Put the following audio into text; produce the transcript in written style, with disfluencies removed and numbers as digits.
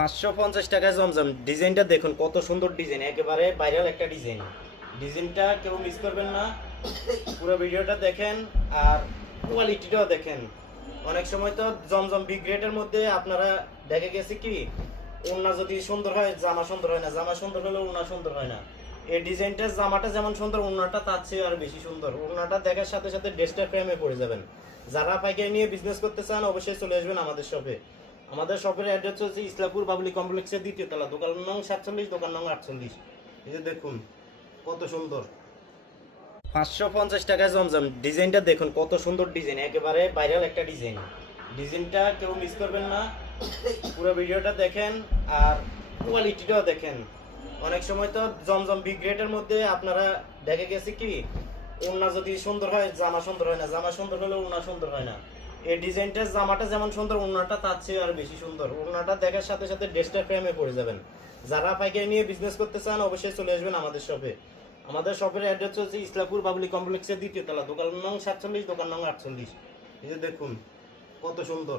550 টাকায় জমজম। ডিজাইনটা দেখুন কত সুন্দর ডিজাইন, একেবারে ভাইরাল একটা ডিজাইন। ডিজাইনটা কেউ মিস করবেন না, পুরো ভিডিওটা দেখেন আর কোয়ালিটিটাও দেখেন। অনেক সময় তো জমজম বিগ রেটের মধ্যে আপনারা দেখে গেছে কি, ওড়না যদি সুন্দর হয় জামা সুন্দর হয় না, জামা সুন্দর হলে ওড়না সুন্দর হয় না। এই ডিজাইনটা জামাটা যেমন সুন্দর, ওড়নাটা তার চেয়ে আর বেশি সুন্দর। ওড়নাটা দেখার সাথে সাথে ড্রেসটা প্রেমে পড়ে যাবেন। যারা পাইকারি নিয়ে বিজনেস করতে চান অবশ্যই চলে আসবেন আমাদের শপে। আমাদের শপের অ্যাড্রেস হচ্ছে ইসলামপুর পাবলিক কমপ্লেক্সের 2য় তলা, দোকান নং 47, দোকান নং 48। এই যে দেখুন কত সুন্দর। 550 টাকায় জমজম। ডিজাইনটা দেখুন কত সুন্দর ডিজাইন, একেবারে ভাইরাল একটা ডিজাইন। ডিজাইনটা কেউ মিস করবেন না, পুরো ভিডিওটা দেখেন আর কোয়ালিটিটাও দেখেন। অনেক সময় তো জমজম বিগ রেটের মধ্যে আপনারা দেখে গেছে কি, ওড়না যদি সুন্দর হয় জামা সুন্দর হয় না, জামা সুন্দর হলে ওড়না সুন্দর হয় না। এই ডিজাইনটা জামাটা যেমন সুন্দর, ওড়নাটা তার চেয়ে আর বেশি সুন্দর। ওড়নাটা দেখার সাথে সাথে ড্রেসটা প্রেমে পড়ে যাবেন। যারা পাইকারি নিয়ে বিজনেস করতে চান অবশ্যই চলে আসবেন আমাদের শপে। আমাদের শপের অ্যাড্রেস হচ্ছে ইসলামপুর পাবলিক কমপ্লেক্সের 2য় তলা, দোকান নং 47, দোকান নং 48। এই যে দেখুন কত সুন্দর।